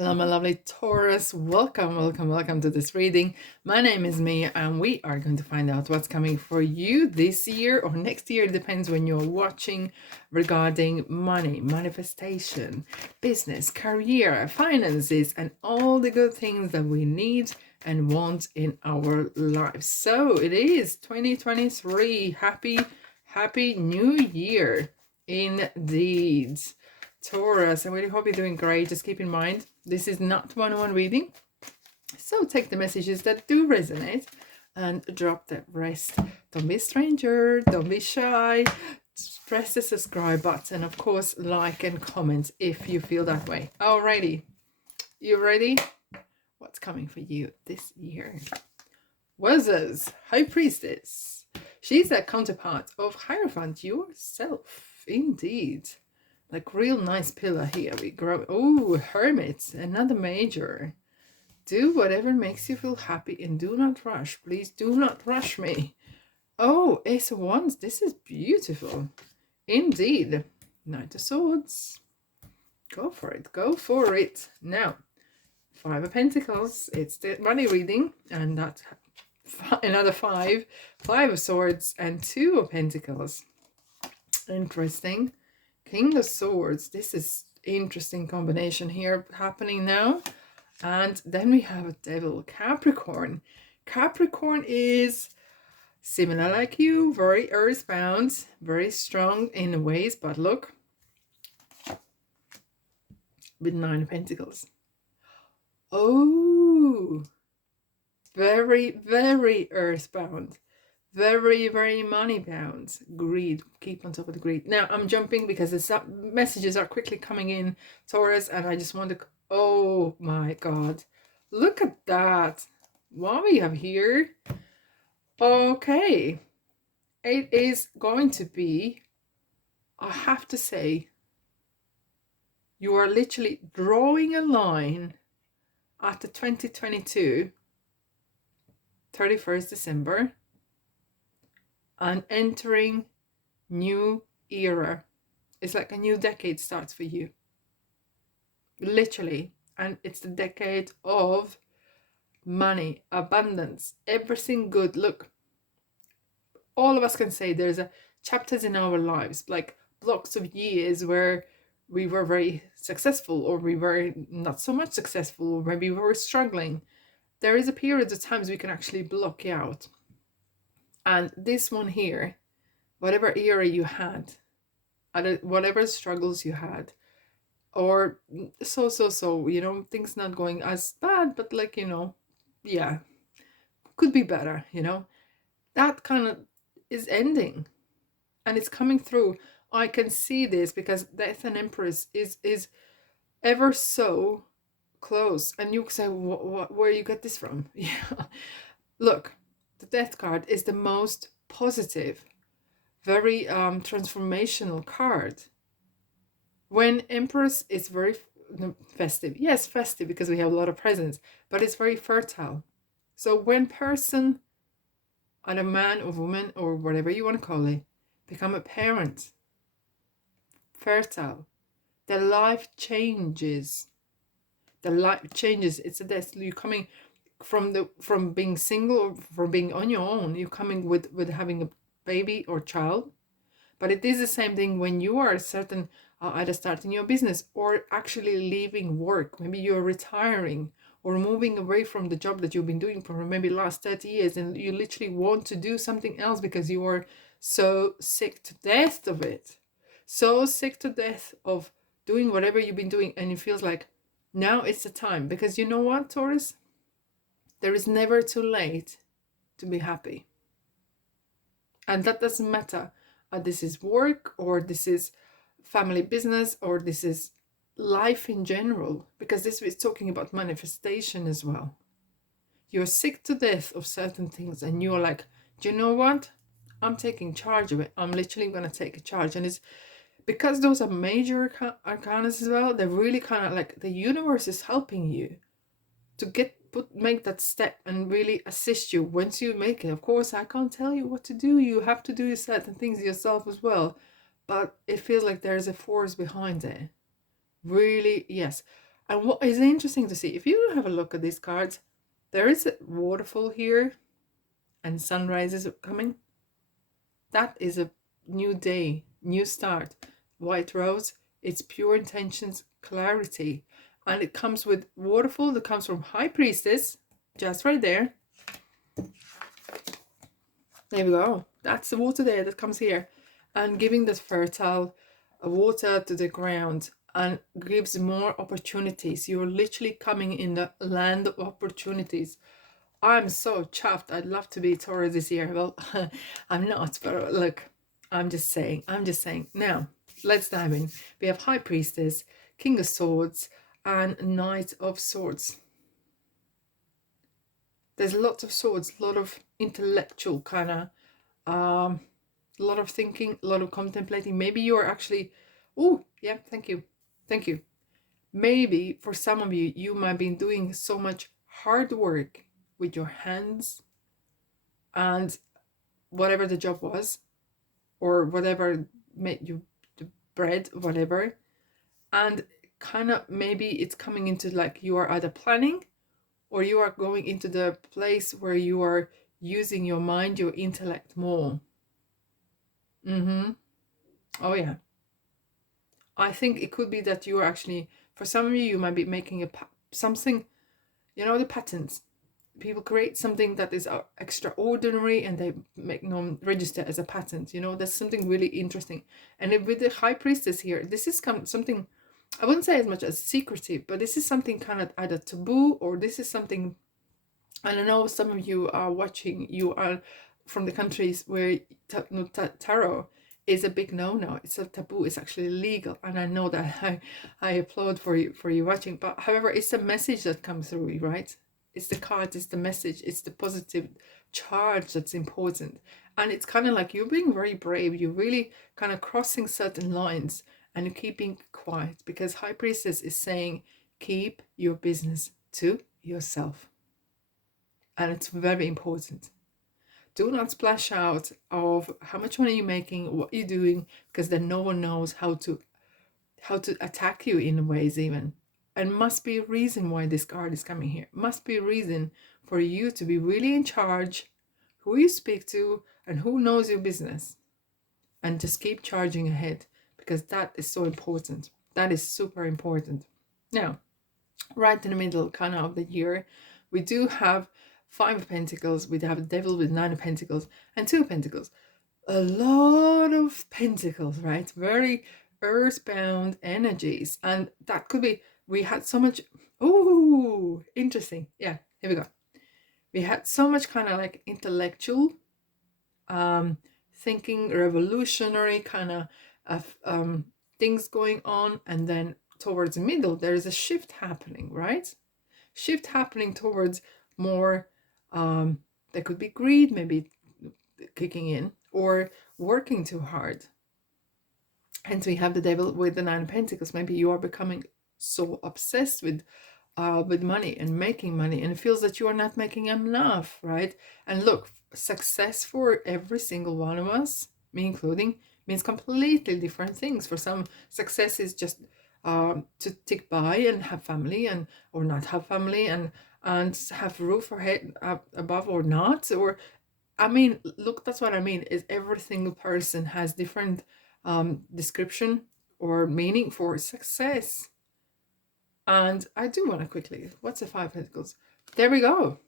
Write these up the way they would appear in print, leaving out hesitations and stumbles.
Hello, my lovely Taurus. Welcome to this reading. My name is Mia, and we are going to find out what's coming for you this year or next year. It depends when you're watching, regarding money, manifestation, business, career, finances, and all the good things that we need and want in our lives. So it is 2023. Happy New Year indeed. Taurus, I really hope you're doing great. Just keep in mind, this is not one-on-one reading. So take the messages that do resonate and drop the rest. Don't be a stranger. Don't be shy. Just press the subscribe button. Of course, like and comment if you feel that way. Alrighty. You ready? What's coming for you this year? Wizards, High Priestess. She's a counterpart of Hierophant yourself. Indeed. Like real nice pillar here. We grow. Oh, Hermit, another major. Do whatever makes you feel happy and do not rush. Please do not rush me. Oh, Ace of Wands. This is beautiful. Indeed. Knight of Swords. Go for it. Go for it. Now, Five of Pentacles. It's the money reading. And that's another five. Five of Swords and Two of Pentacles. Interesting. King of Swords. This is interesting combination here happening now. And then we have a Devil, Capricorn. Capricorn is similar like you, very earthbound, very strong in ways, but look, with Nine of Pentacles. Oh, very earthbound. Very money bound. Greed. Keep on top of the greed. Now I'm jumping because the messages are quickly coming in, Taurus, and I just want to. Oh my god, look at that. What we have here. Okay, it is going to be, I have to say, you are literally drawing a line at the 2022 31st December and entering new era. It's like a new decade starts for you. Literally. And it's the decade of money, abundance, everything good. Look, all of us can say there's a chapters in our lives, like blocks of years where we were very successful or we were not so much successful, or maybe we were struggling. There is a period of times we can actually block out. And this one here, whatever era you had, whatever struggles you had, or so, you know, things not going as bad, but like, you know, yeah, could be better, you know, that kind of is ending and it's coming through. I can see this because Death and Empress is ever so close, and you say, where you get this from? Yeah, look, the Death card is the most positive, very transformational card. When Empress is very festive, yes, festive because we have a lot of presents, but it's very fertile. So when person, either man or woman or whatever you want to call it, become a parent, fertile, their life changes. The life changes. It's a death. You're coming from being single or from being on your own. You're coming with having a baby or child. But it is the same thing when you are certain, either starting your business or actually leaving work. Maybe you're retiring or moving away from the job that you've been doing for maybe last 30 years, and you literally want to do something else because you are so sick to death of it. So sick to death of doing whatever you've been doing, and it feels like now it's the time. Because you know what, Taurus? There is never too late to be happy. And that doesn't matter. This is work, or this is family business, or this is life in general, because this is talking about manifestation as well. You're sick to death of certain things and you're like, do you know what? I'm taking charge of it. I'm literally going to take a charge. And it's because those are major arcanas as well. They're really kind of like the universe is helping you to make that step and really assist you once you make it. Of course, I can't tell you what to do. You have to do certain things yourself as well. But it feels like there's a force behind it. Really, yes. And what is interesting to see, if you have a look at these cards, there is a waterfall here and sunrise is coming. That is a new day, new start. White rose, it's pure intentions, clarity. And it comes with waterfall that comes from High Priestess, just right there. There we go. That's the water there that comes here. And giving that fertile water to the ground and gives more opportunities. You're literally coming in the land of opportunities. I'm so chuffed. I'd love to be Taurus this year. Well, I'm not, but look, I'm just saying. Now, let's dive in. We have High Priestess, King of Swords, and Knight of Swords. There's lots of swords, a lot of intellectual kind of, a lot of thinking, a lot of contemplating. Maybe you're actually, oh, yeah, thank you. Maybe for some of you, you might be doing so much hard work with your hands and whatever the job was, or whatever made you the bread, whatever, and kind of maybe it's coming into like you are either planning or you are going into the place where you are using your mind, your intellect more. Oh yeah, I think it could be that you are actually, for some of you, you might be making something, you know, the patents. People create something that is extraordinary and they make register as a patent. You know, that's something really interesting. And with the High Priestess here, this is something, I wouldn't say as much as secretive, but this is something kind of either taboo, or this is something, and I know some of you are watching, you are from the countries where tarot is a big no-no. It's a taboo. It's actually illegal, and I know that. I applaud for you watching. But however, it's the message that comes through, right? It's the cards, it's the message, it's the positive charge that's important. And it's kind of like you're being very brave. You're really kind of crossing certain lines and you're keeping quiet, because High Priestess is saying, keep your business to yourself. And it's very important. Do not splash out of how much money you're making, what you're doing, because then no one knows how to attack you in ways even. And must be a reason why this card is coming here. Must be a reason for you to be really in charge, who you speak to and who knows your business. And just keep charging ahead, because that is so important. That is super important. Now, right in the middle kind of the year, we do have 5 of Pentacles, we have the Devil with 9 of Pentacles and 2 of Pentacles. A lot of Pentacles, right? Very earthbound energies. And that could be, we had so much, oh, interesting. Yeah, here we go. We had so much kind of like intellectual thinking, revolutionary kind of things going on. And then towards the middle, there is a shift happening, right? Shift happening towards more, there could be greed maybe kicking in, or working too hard. Hence we have the Devil with the 9 of Pentacles. Maybe you are becoming so obsessed with money and making money, and it feels that you are not making enough, right? And look, success for every single one of us, me including, means completely different things. For some, success is just to tick by and have family, and or not have family, and have roof or head above or not. Or I mean, look, that's what I mean, is every single person has different description or meaning for success. And I do want to quickly, what's the 5 of Pentacles? There we go.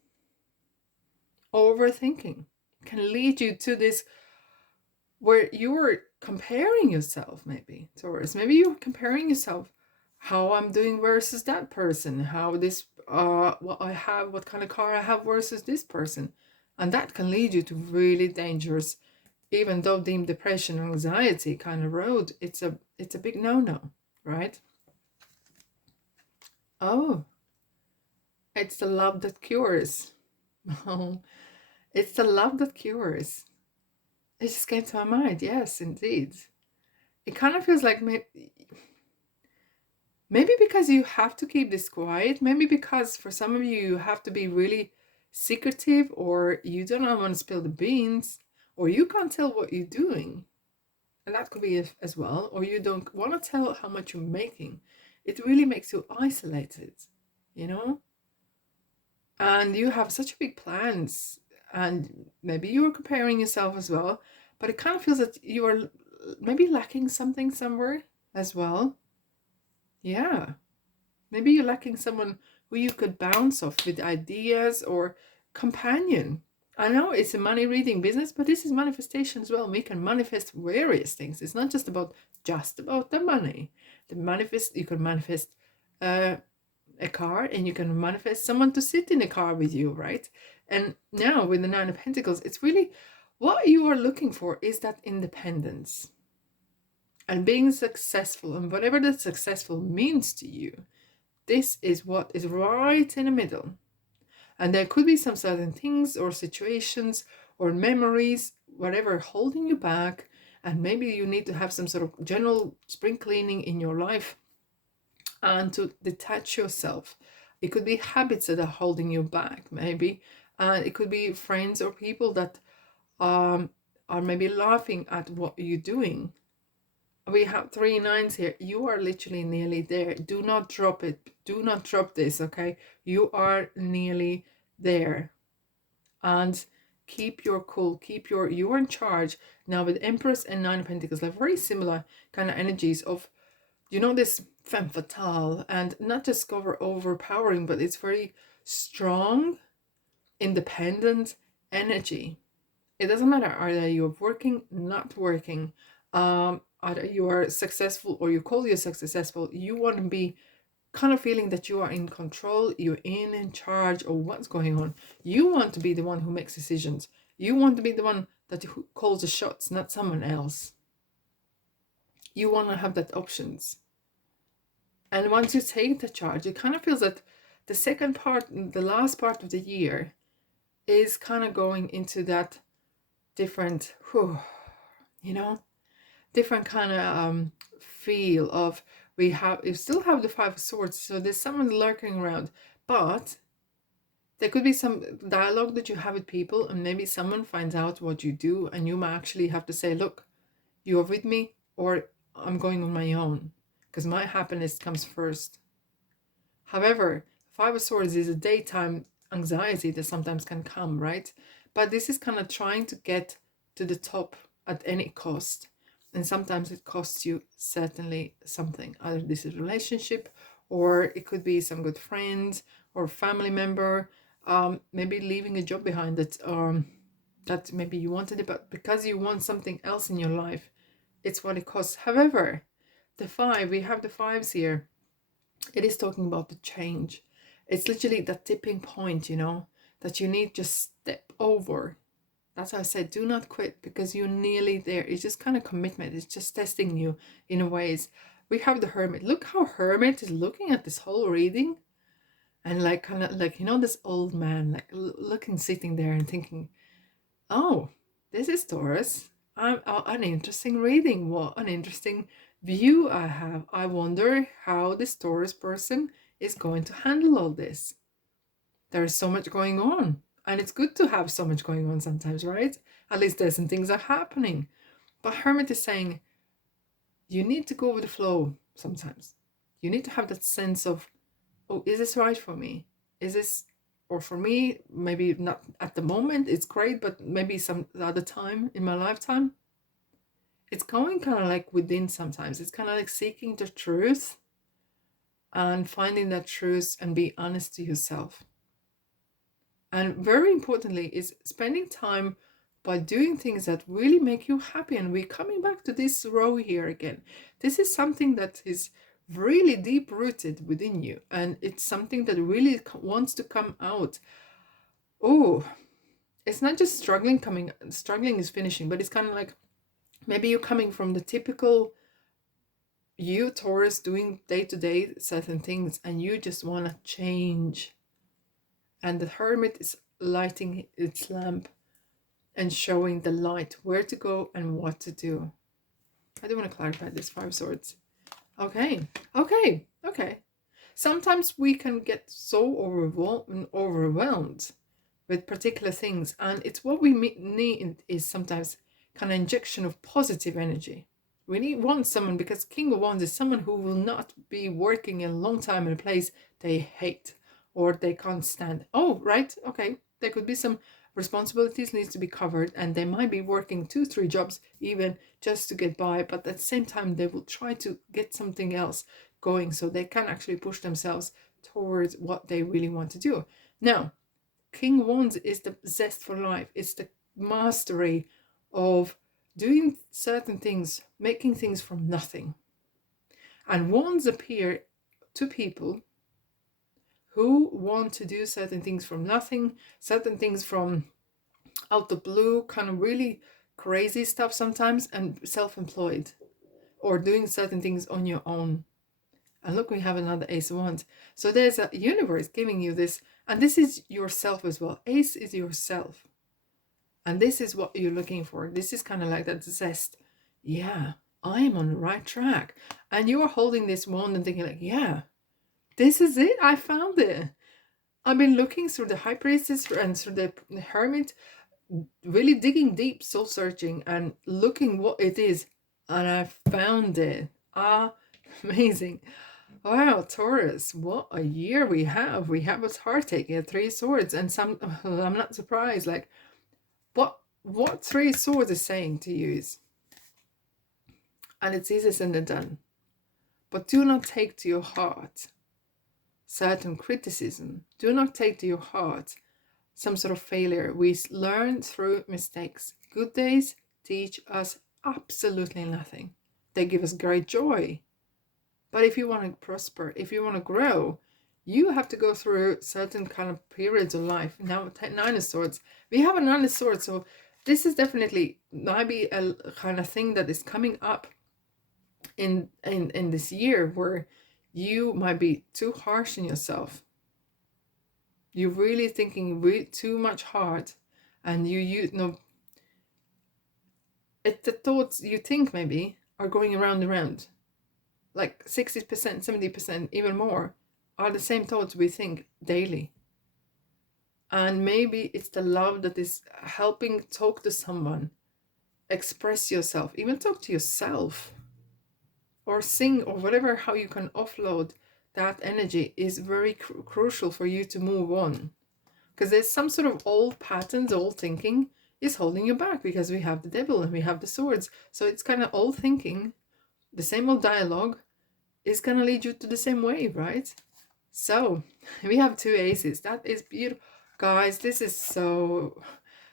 Overthinking can lead you to this where you're comparing yourself, maybe, Taurus. Maybe you're comparing yourself, how I'm doing versus that person, how this, what I have, what kind of car I have versus this person. And that can lead you to really dangerous, even though deemed depression or anxiety kind of road. It's a big no-no, right? Oh, it's the love that cures. Oh, it's the love that cures. It just came to my mind. Yes, indeed. It kind of feels like maybe because you have to keep this quiet. Maybe because for some of you, you have to be really secretive, or you don't want to spill the beans, or you can't tell what you're doing. And that could be as well. Or you don't want to tell how much you're making. it really makes you isolated, you know? And you have such big plans, and maybe you're comparing yourself as well, but it kind of feels that you are maybe lacking something somewhere as well. Yeah. Maybe you're lacking someone who you could bounce off with ideas or companion. I know it's a money reading business, but this is manifestation as well. We can manifest various things. It's not just about the money. The manifest you can manifest uh, a car, and you can manifest someone to sit in a car with you, right? And now with the Nine of Pentacles, it's really what you are looking for is that independence and being successful, and whatever that successful means to you. This is what is right in the middle. And there could be some certain things or situations or memories, whatever, holding you back. And maybe you need to have some sort of general spring cleaning in your life and to detach yourself. It could be habits that are holding you back, maybe. And it could be friends or people that are maybe laughing at what you're doing. We have 3 nines here. You are literally nearly there. Do not drop it. Do not drop this, okay? You are nearly there. And keep your cool. You're in charge. Now with Empress and Nine of Pentacles, they're very similar kind of energies of, this femme fatale, and not just overpowering, but it's very strong, independent energy. It doesn't matter either you're working, not working, either you are successful or you call yourself successful. You want to be kind of feeling that you are in control, you're in charge of what's going on. You want to be the one who makes decisions. You want to be the one that calls the shots, not someone else. You want to have that options. And once you take the charge, it kind of feels that the second part, the last part of the year, is kind of going into that different, different kind of feel of, we still have the Five of Swords, so there's someone lurking around, but there could be some dialogue that you have with people, and maybe someone finds out what you do, and you might actually have to say, look, you are with me, or I'm going on my own, because my happiness comes first. However, Five of Swords is a daytime anxiety that sometimes can come, right? But this is kind of trying to get to the top at any cost. And sometimes it costs you certainly something. Either this is a relationship, or it could be some good friend or family member, maybe leaving a job behind that maybe you wanted it, but because you want something else in your life, it's what it costs. However, we have the fives here. It is talking about the change. It's literally that tipping point, that you need to step over. That's why I said, do not quit, because you're nearly there. It's just kind of commitment. It's just testing you in ways. We have the Hermit. Look how Hermit is looking at this whole reading, and like kind of like, this old man, like looking, sitting there and thinking, oh, this is Taurus. An interesting reading. What an interesting view I have. I wonder how this Taurus person is going to handle all this. There is so much going on. And it's good to have so much going on sometimes, right? At least there's some things are happening. But Hermit is saying, you need to go with the flow sometimes. You need to have that sense of, oh, is this right for me? Is this, or for me, maybe not at the moment, it's great, but maybe some other time in my lifetime. It's going kind of like within sometimes. It's kind of like seeking the truth and finding that truth and be honest to yourself. And very importantly is spending time by doing things that really make you happy. And we're coming back to this row here again. This is something that is really deep rooted within you, and it's something that really wants to come out. Oh, it's not just struggling is finishing, but it's kind of like maybe you're coming from the typical you, Taurus, doing day-to-day certain things, and you just want to change. And the Hermit is lighting its lamp and showing the light where to go and what to do. I do want to clarify this Five of Swords. Okay. Sometimes we can get so overwhelmed with particular things, and it's what we need is sometimes kind of injection of positive energy. We want someone, because King of Wands is someone who will not be working a long time in a place they hate or they can't stand. Oh, right, okay. There could be some responsibilities needs to be covered, and they might be working 2, 3 jobs even just to get by. But at the same time, they will try to get something else going so they can actually push themselves towards what they really want to do. Now, King Wands is the zest for life. It's the mastery of doing certain things, making things from nothing. And wands appear to people who want to do certain things from nothing, certain things from out the blue, kind of really crazy stuff sometimes, and self-employed, or doing certain things on your own. And look, we have another Ace of Wands. So there's a universe giving you this, and this is yourself as well. Ace is yourself. And this is what you're looking for. This is kind of like that zest. Yeah, I am on the right track. And you are holding this wand and thinking like, yeah, this is it. I found it. I've been looking through the High Priestess and through the Hermit, really digging deep, soul searching, and looking what it is. And I found it. Ah, amazing. Wow, Taurus, what a year we have. We have a heartache, 3 swords, and some, I'm not surprised. Like, what 3 swords is saying to you is, and it's easier said than done, but do not take to your heart certain criticism. Do not take to your heart some sort of failure. We learn through mistakes. Good days teach us absolutely nothing. They give us great joy. But if you want to prosper, if you want to grow, you have to go through certain kind of periods of life. Now, 9 of Swords. We have a 9 of Swords, so this is definitely maybe a kind of thing that is coming up in this year, where you might be too harsh on yourself. You're really thinking too much hard, and you know, the thoughts you think maybe are going around and around. Like 60%, 70%, even more, are the same thoughts we think daily. And maybe it's the love that is helping talk to someone, express yourself, even talk to yourself, or sing, or whatever, how you can offload that energy is very crucial for you to move on. Because there's some sort of old patterns, old thinking is holding you back, because we have the devil and we have the swords. So it's kind of old thinking, the same old dialogue is going to lead you to the same way, right? So we have 2 aces. That is beautiful. Guys, this is so...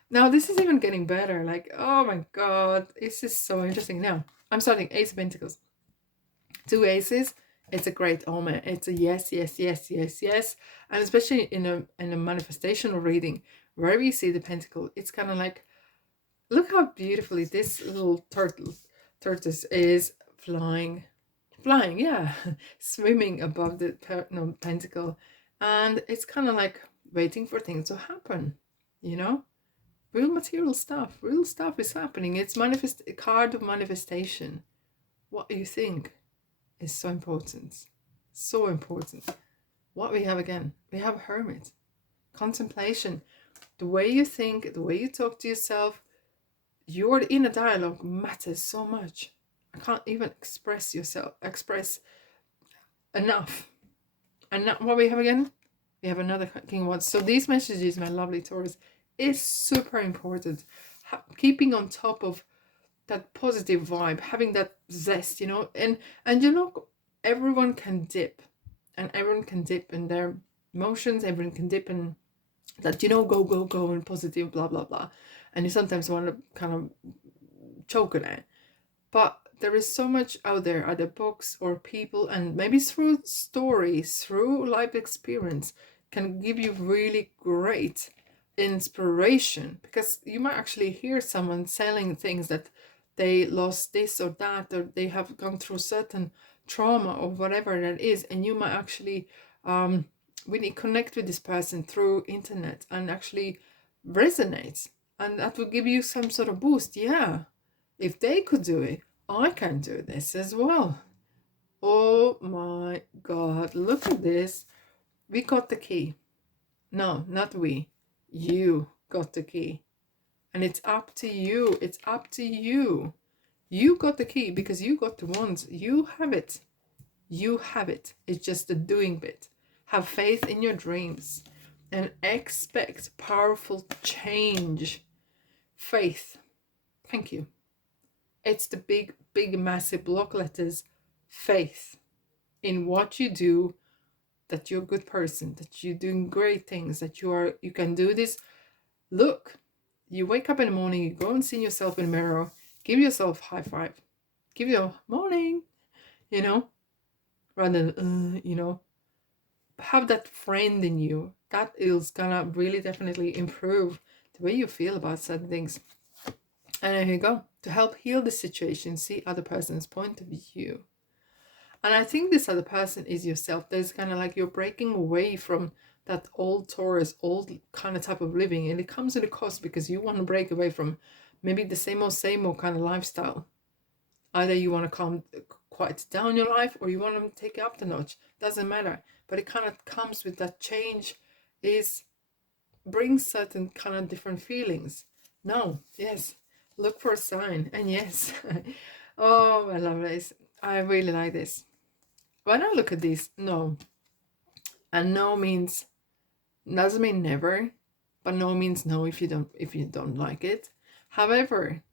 Now this is even getting better. Like, oh my god, this is so interesting. Now, I'm starting Ace of Pentacles. 2 aces, it's a great omen. It's a yes, yes, yes, yes, yes. And especially in a manifestational reading, where we see the pentacle, it's kind of like, look how beautifully this little tortoise is flying, yeah, swimming above the pentacle. And it's kind of like waiting for things to happen, you know? Real material stuff. Real stuff is happening. It's a card of manifestation. What do you think is so important? So important. What we have again? We have Hermit. Contemplation. The way you think, the way you talk to yourself, your inner dialogue matters so much. I can't even express enough. And now, what we have again? We have another King of Wands. So these messages, my lovely Taurus, is super important. Keeping on top of that positive vibe, having that zest, you know, and you know, everyone can dip, and everyone can dip in their emotions. Everyone can dip in that, you know, go and positive, blah blah blah, and you sometimes want to kind of choke on it. But there is so much out there, either books or people, and maybe through stories, through life experience, can give you really great inspiration, because you might actually hear someone selling things that they lost this or that, or they have gone through certain trauma or whatever that is, and you might actually really connect with this person through internet and actually resonates, and that will give you some sort of boost. Yeah, if they could do it, I can do this as well. Oh my god, look at this. We got the key. No, not we. You got the key. And it's up to you. It's up to you. You got the key because you got the wands. You have it. You have it. It's just the doing bit. Have faith in your dreams and expect powerful change. Faith. Thank you. It's the big, big, massive block letters. Faith in what you do, that you're a good person, that you're doing great things, that you can do this. Look, you wake up in the morning, you go and see yourself in the mirror, give yourself a high five, give your morning, rather than, have that friend in you. That is gonna really definitely improve the way you feel about certain things. And there you go. To help heal the situation, see other person's point of view. And I think this other person is yourself. There's kind of like you're breaking away from that old Taurus, old kind of type of living. And it comes at a cost because you want to break away from maybe the same old kind of lifestyle. Either you want to quiet down your life or you want to take it up the notch. Doesn't matter. But it kind of comes with that change brings certain kind of different feelings. No, yes, look for a sign. And yes, oh, I love this. I really like this. When I look at this, no. And no means, doesn't mean never, but no means no if you don't like it. However,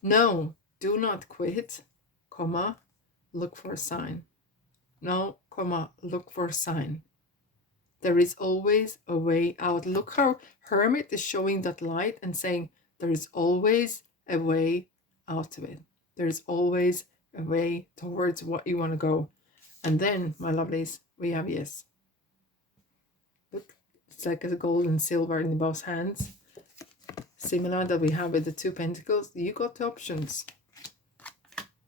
no, do not quit, comma, look for a sign. No, comma, look for a sign. There is always a way out. Look how Hermit is showing that light and saying there is always a way out of it. There is always a way towards what you want to go. And then, my lovelies, we have yes. Look, it's like a gold and silver in both hands. Similar that we have with the 2 pentacles. You got the options.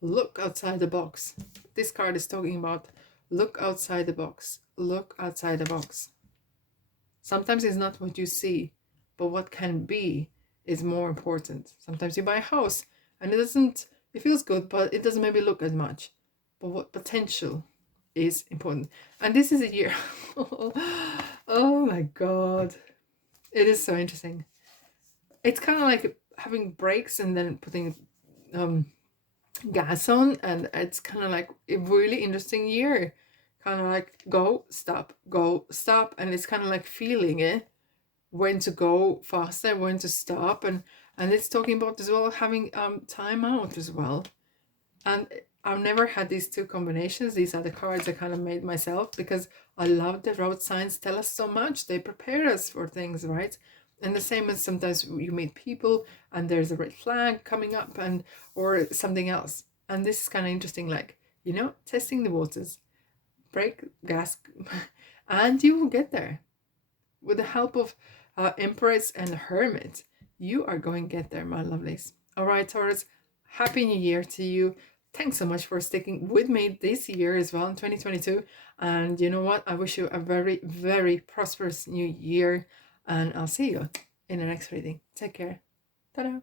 Look outside the box. This card is talking about look outside the box. Look outside the box. Sometimes it's not what you see, but what can be is more important. Sometimes you buy a house and it feels good, but it doesn't maybe look as much. But what potential is important. And this is a year. Oh my God. It is so interesting. It's kind of like having brakes and then putting gas on, and it's kind of like a really interesting year. Kind of like go, stop, and it's kind of like feeling it, when to go faster, when to stop, and it's talking about as well having time out as well. And I've never had these 2 combinations. These are the cards I kind of made myself because I love the road signs tell us so much. They prepare us for things, right? And the same as sometimes you meet people and there's a red flag coming up or something else. And this is kind of interesting, like, testing the waters, brake, gas, and you will get there. With the help of Empress and Hermit, you are going to get there, my lovelies. All right, Taurus, Happy New Year to you. Thanks so much for sticking with me this year as well in 2022. And you know what? I wish you a very, very prosperous new year. And I'll see you in the next reading. Take care. Ta-da.